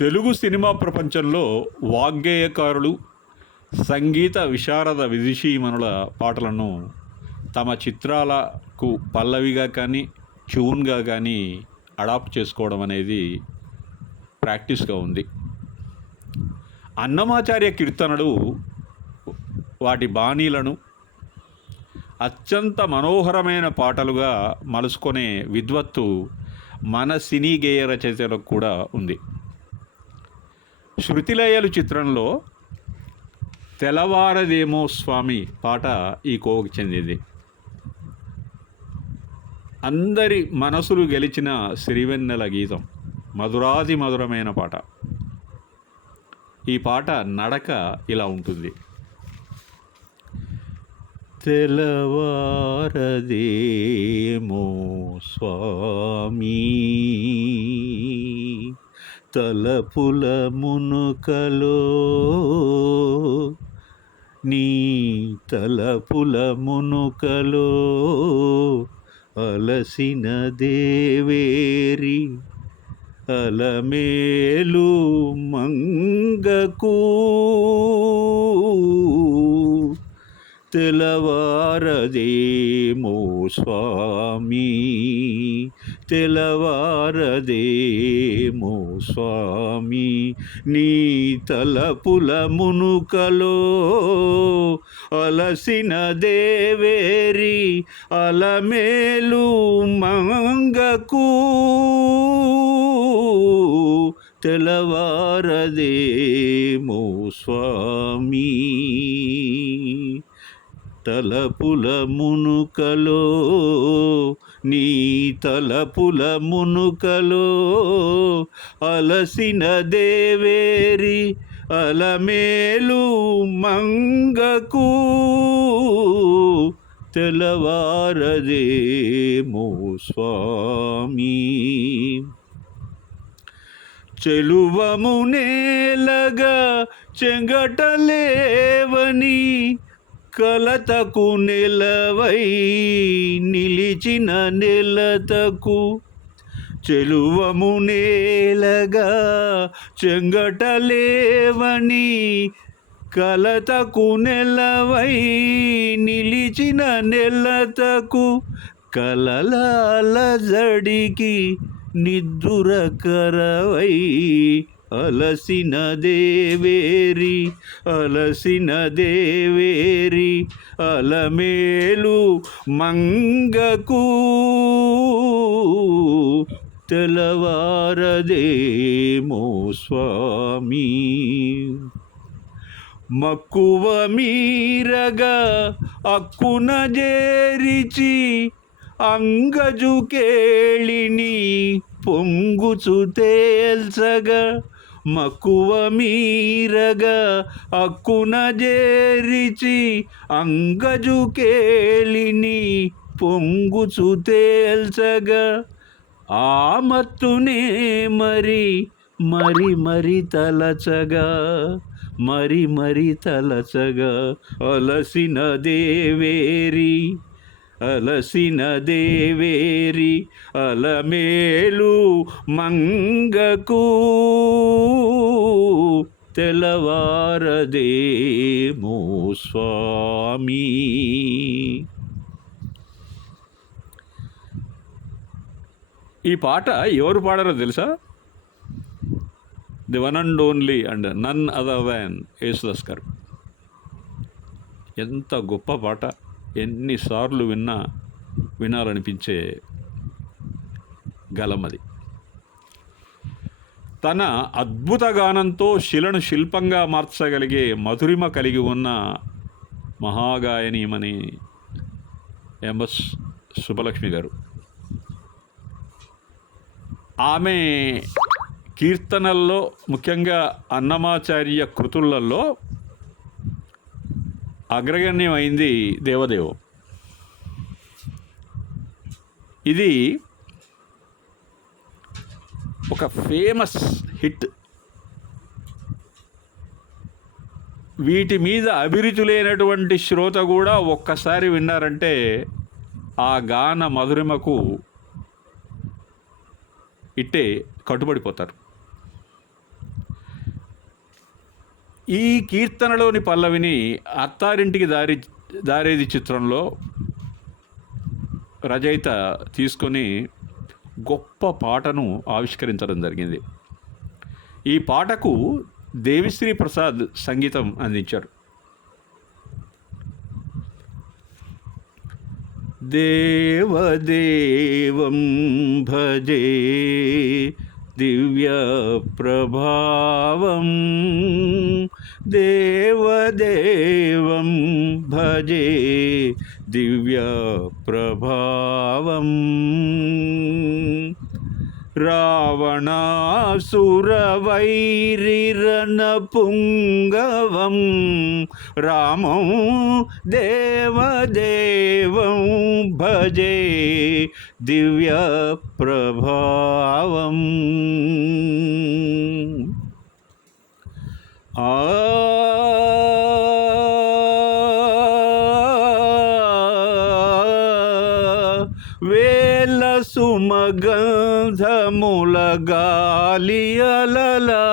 Telugu cinema ప్రపంచంలో వాగ్గేయకారులు సంగీత విశారద విదుషీమణుల పాటలను తమ చిత్రాలకు పల్లవిగా కానీ ట్యూన్గా కానీ అడాప్ట్ చేసుకోవడం అనేది ప్రాక్టీస్గా ఉంది. అన్నమాచార్య కీర్తనలు వాటి బాణీలను అత్యంత మనోహరమైన పాటలుగా మలుసుకునే విద్వత్తు మన సినీ గేయ రచయితలకు కూడా ఉంది. శృతిలయలు చిత్రంలో తెలవారదేమో స్వామి పాట ఈ కోవకు చెందింది. అందరి మనసులు గెలిచిన సిరివెన్నెల గీతం మధురాది మధురమైన పాట. ఈ పాట నడక ఇలా ఉంటుంది. తెలవారదేమో స్వామి తలపుల మునుకలో నీ తలపుల మునుకలో అలసిన దేవేరి అలమేలు మంగకు. తెలవారదేమో స్వామి. తెలవారదేమో స్వామి. నీ తలపుల మునుకలో అలసిన దేవేరి అలమేలు మంగకు. తెలవారదేమో స్వామి. తలపుల మునుకలో నీ తలపుల మునుకలో అలసిన దేవేరి అలమేలు మంగకు తెలవారదేమో స్వామి. చెలువము నేలగా చెంగటలేవని కలతకు నిలవై నిలిచిన నిలతకు చెలువము నేలగా చెంగటలేవని కలతకు నెలవై నిలిచిన నెలతకు కలలాల జడికి నిద్దుర కరవై అలసిన దేవేరి అలసిన దేవేరి అలమేలు మంగకు తెలవారదేమో స్వామి. మక్కువ మీరగా అక్కున జేరిచి అంగజు కేళిని పొంగుచు తేల్చగా మక్కువ మీరగా అక్కున జేరిచి అంగజు కేళిని పొంగుచు తేల్చగా. ఆ మత్తునే మరి మరి మరి తలచగా మరి మరి తలచగా అలసిన దేవేరి అలసిన దేవేరి అలమేలు మంగకు తెలవారదేమో స్వామి. ఈ పాట ఎవరు పాడారో తెలుసా? The one and only and none other than Yesudas garu. ఎంత గొప్ప పాట. ఎన్నిసార్లు విన్నా వినాలనిపించే గలమది తన అద్భుత గానంతో శిలను శిల్పంగా మార్చగలిగే మధురిమ కలిగి ఉన్న మహాగాయనీయమని ఎంఎస్ సుబ్బలక్ష్మి గారు. ఆమె కీర్తనల్లో ముఖ్యంగా అన్నమాచార్య కృతులలో అగ్రగణ్యమైంది దేవదేవం. ఇది ఒక ఫేమస్ హిట్. వీటి మీద అభిరుచి లేనటువంటి శ్రోత కూడా ఒక్కసారి విన్నారంటే ఆ గాన మధురిమకు ఇట్టే కట్టుబడిపోతారు. ఈ కీర్తనలోని పల్లవిని అత్తారింటికి దారి దారేది చిత్రంలో రచయిత తీసుకొని గొప్ప పాటను ఆవిష్కరించడం జరిగింది. ఈ పాటకు దేవిశ్రీ ప్రసాద్ సంగీతం అందించారు. దేవదేవం భజే దివ్య ప్రభావం దేవదేవం భజే దివ్య ప్రభావం రావణాసురవైరిరణ రామం దేవదేవం భజే సుమగంధముల గాలియలలా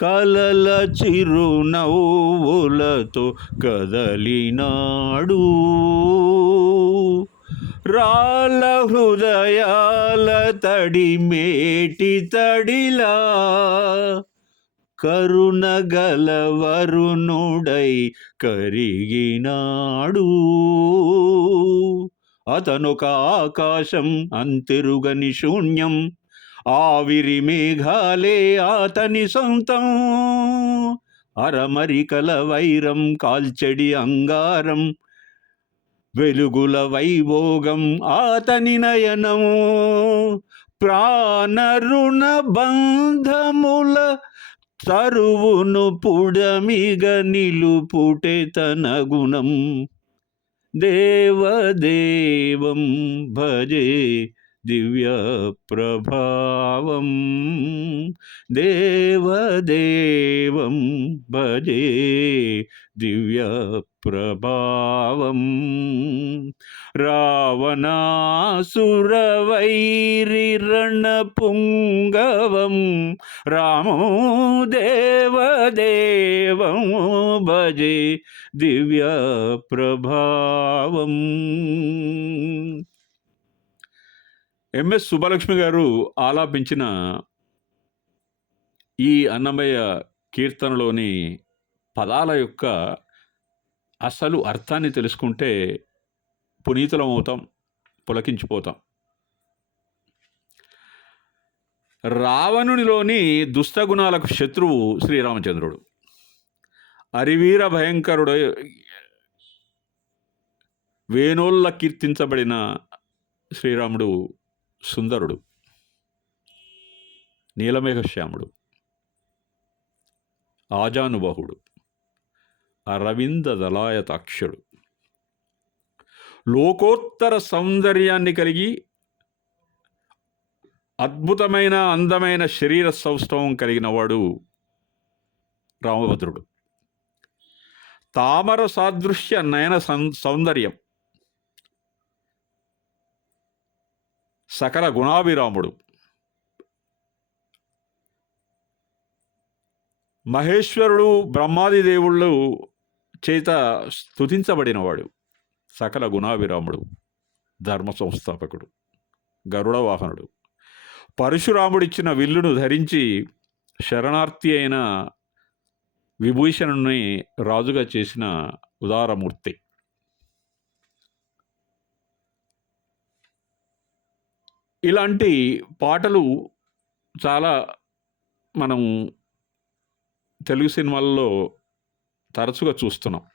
కలల చిరునవ్వులతో కదలినాడు. రాళ్ళ హృదయాల తడి మేటి తడిలా కరుణగల వరుణుడై కరిగినాడు. అతనొక ఆకాశం అంతిరుగని శూన్యం. ఆవిరి మేఘాలే అతని సొంతం. అరమరికల వైరం కాల్చెడి అంగారం. వెలుగుల వైభోగం అతని నయనం ప్రాణరుణ బంధముల తరువును పుడమిగ నిలుపుటే తన గుణం. దేవదేవం భజే దివ్య ప్రభావం దేవదేవం భజే దివ్య ప్రభావం రావణాసురవైరిరణపుంగవం రామో దేవదేవం భజే దివ్య ప్రభావం ఎంఎస్ సుబ్బలక్ష్మి గారు ఆలాపించిన ఈ అన్నమయ్య కీర్తనలోని పదాల యొక్క అసలు అర్థాన్ని తెలుసుకుంటే పునీతులం అవుతాం పులకించిపోతాం. రావణునిలోని దుష్టగుణాలకు శత్రువు శ్రీరామచంద్రుడు. అరివీర భయంకరుడు వేణోళ్ళ కీర్తించబడిన శ్రీరాముడు సుందరుడు. నీలమేఘశ్యాముడు. ఆజానుబాహుడు. అరవింద దళాయతాక్షుడు లోకోత్తర సౌందర్యాన్ని కలిగి అద్భుతమైన అందమైన శరీర సౌష్ఠవం కలిగినవాడు రామభద్రుడు. తామర సాదృశ్య నయన సౌ- సౌందర్యం. సకల గుణాభిరాముడు. మహేశ్వరుడు బ్రహ్మాది దేవుళ్ళు చేత స్తుతించబడినవాడు సకల గుణాభిరాముడు ధర్మ సంస్థాపకుడు గరుడ వాహనుడు. పరశురాముడిచ్చిన విల్లును ధరించి శరణార్థి అయిన విభూషణుని రాజుగా చేసిన ఉదారమూర్తి. ఇలాంటి పాటలు చాలా మనం తెలుగు సినిమాల్లో తరచుగా చూస్తున్నాం.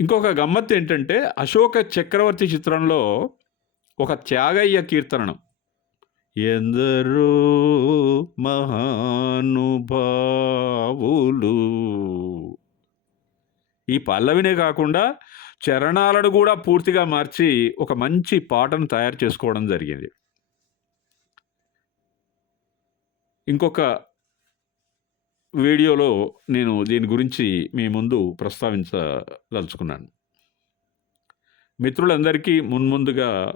ఇంకొక గమ్మత్తు ఏంటంటే అశోక చక్రవర్తి చిత్రంలో ఒక త్యాగయ్య కీర్తనను. ఎందరో మహానుభావులు. ఈ పల్లవినే కాకుండా చరణాలను కూడా పూర్తిగా మార్చి ఒక మంచి పాటను తయారు చేసుకోవడం జరిగింది. ఇంకొక వీడియోలో నేను దీని గురించి మీ ముందు ప్రస్తావించదలుచుకున్నాను. మిత్రులందరికీ మున్ముందుగా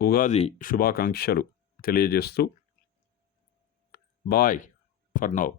ఉగాది శుభాకాంక్షలు తెలియజేస్తూ బాయ్ ఫర్ నౌ.